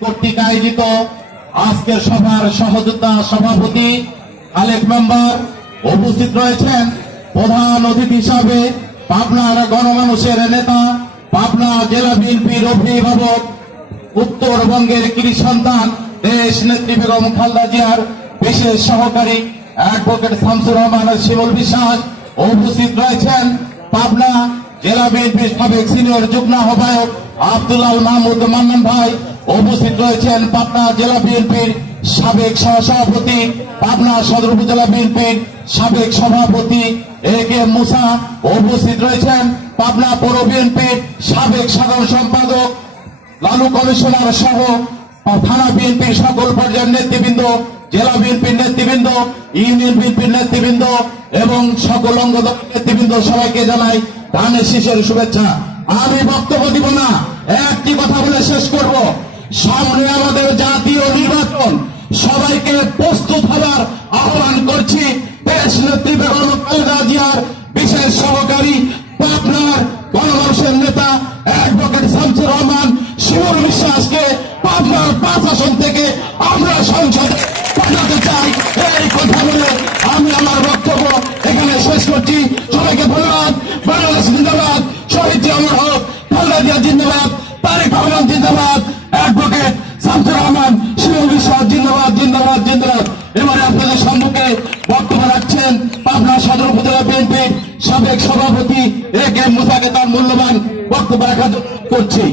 কর্তৃক আয়োজিত আজকের সভার সহযোদ্ধা সভাপতি খালেক মেম্বার উপস্থিত রয়েছেন। প্রধান অতিথি হিসাবে পাবনার গণমানুষের নেতা, পাবনা জেলা বিএনপির অভিভাবক, উত্তরবঙ্গের কৃষি সন্তান, দেশ নেত্রী বেগম খালেদা জিয়ার বিশেষ সহকারী অ্যাডভোকেট শামসুর রহমান শিমুল বিশ্বাস উপস্থিত রয়েছেন। পাবনা জেলা বিএনপির সাবেক সিনিয়র যুগ্ম আহ্বায়ক আব্দুল্লাহ মাহমুদ মান্নান ভাই উপস্থিত রয়েছেন। পাবনা জেলা বিএনপির সাবেক সহসভাপতি, পাবনা সদর উপজেলা বিএনপির সাবেক সভাপতি এ কে মুসা উপস্থিত রয়েছেন। পাবনা পৌর বিএনপির সাবেক সাধারণ সম্পাদক লালু কমিশনার সহ থানা বিএনপির সকল পর্যায়ের নেতৃবৃন্দ, জেলা বিএনপির নেতৃবৃন্দ, ইউনিয়ন বিএনপির নেতৃবৃন্দ এবং সকল অঙ্গ নেতৃবৃন্দ সবাইকে জানাই ধানের শীষের শুভেচ্ছা। আমি বক্তব্য দিব না, একটি কথা বলে শেষ করব। সামনে আমাদের জাতীয় নির্বাচন, সবাইকে প্রস্তুত হওয়ার আহ্বান করছি। দেশ নেত্রী বেগম খালেদা জিয়ার বিশেষ সহকারী পাবনার গণমানুষের নেতা অ্যাডভোকেট শামসুর রহমান শিমুল বিশ্বাসকে পাবনার 5 আসন থেকে আমরা সংসদে পাঠাতে চাই। এই কথা বলে আমি আমার বক্তব্য এখানে শেষ করছি। সবাইকে ধন্যবাদ। বাংলাদেশ জিন্দাবাদ, শহীদ জিয়া হক, খালেদা জিয়া জিন্দাবাদ, তারেক রহমান জিন্দাবাদ, অ্যাডভোকেট শামসুর রহমান শিমুল বিশ্বাস জিন্দাবাদ, জিন্দাবাদ, জিন্দাবাদ। এবারে আপনাদের সম্মুখে বক্তব্য রাখছেন পাবনা সদর উপজেলা বিএনপির সাবেক সভাপতি এ কে মুসাকে তার মূল্যবান বক্তব্য রাখার জন্য করছি।